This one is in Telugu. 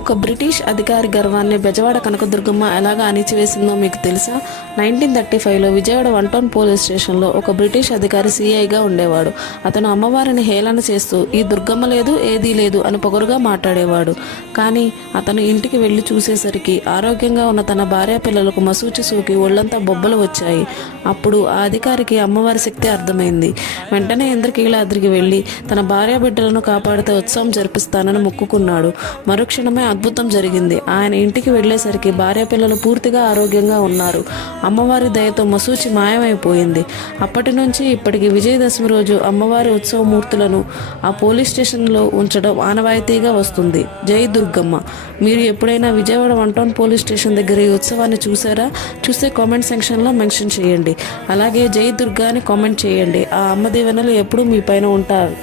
ఒక బ్రిటిష్ అధికారి గర్వాన్ని బెజవాడ కనకదుర్గమ్మ ఎలాగా అణిచివేసిందో మీకు తెలుసా? 1935లో విజయవాడ 1 టౌన్ పోలీస్ స్టేషన్లో ఒక బ్రిటిష్ అధికారి సిఐగా ఉండేవాడు. అతను అమ్మవారిని హేళన చేస్తూ ఈ దుర్గమ్మ లేదు, ఏదీ లేదు అని పొగరుగా మాట్లాడేవాడు. కానీ అతను ఇంటికి వెళ్ళి చూసేసరికి ఆరోగ్యంగా ఉన్న తన భార్య పిల్లలకు మసూచి సోకి ఒళ్ళంతా బొబ్బలు వచ్చాయి. అప్పుడు ఆ అధికారికి అమ్మవారి శక్తి అర్థమైంది. వెంటనే ఇంద్రకీలాద్రికి వెళ్ళి తన భార్య బిడ్డలను కాపాడితే ఉత్సవం జరిపిస్తానని మొక్కుకున్నాడు. మరుక్షణమే అద్భుతం జరిగింది. ఆయన ఇంటికి వెళ్లేసరికి భార్య పిల్లలు పూర్తిగా ఆరోగ్యంగా ఉన్నారు. అమ్మవారి దయతో మసూచి మాయమైపోయింది. అప్పటి నుంచి ఇప్పటికి విజయదశమి రోజు అమ్మవారి ఉత్సవ మూర్తులను ఆ పోలీస్ స్టేషన్లో ఉంచడం ఆనవాయితీగా వస్తుంది. జై దుర్గమ్మ. మీరు ఎప్పుడైనా విజయవాడ 1 టౌన్ పోలీస్ స్టేషన్ దగ్గర ఈ ఉత్సవాన్ని చూసారా? చూస్తే కామెంట్ సెక్షన్లో మెన్షన్ చేయండి. అలాగే జై దుర్గా అని కామెంట్ చేయండి. ఆ అమ్మ దీవెనలు ఎప్పుడూ మీ పైన ఉంటారు.